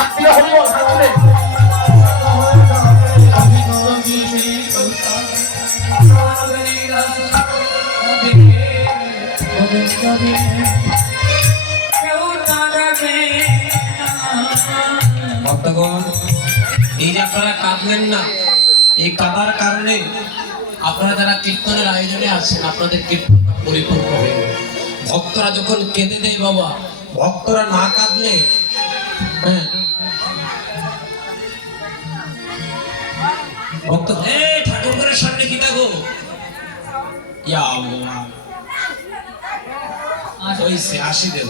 আত্মীয় হরি বল হাতে ভক্তগণ, এই যে আপনারা কাঁদলেন না, এই কাঁদার কারণে আপনারা যারা কীর্তনের আয়োজনে আছেন আপনাদের কীর্তনটা পরিপূর্ণ হয়ে যাবে। ভক্তরা যখন কেঁদে দেয় বাবা, ভক্তরা না কাঁদলে হ্যাঁ ভক্ত ঠাকুরের সামনে কি থাকো ইয়া আল্লাহ আসি দেব।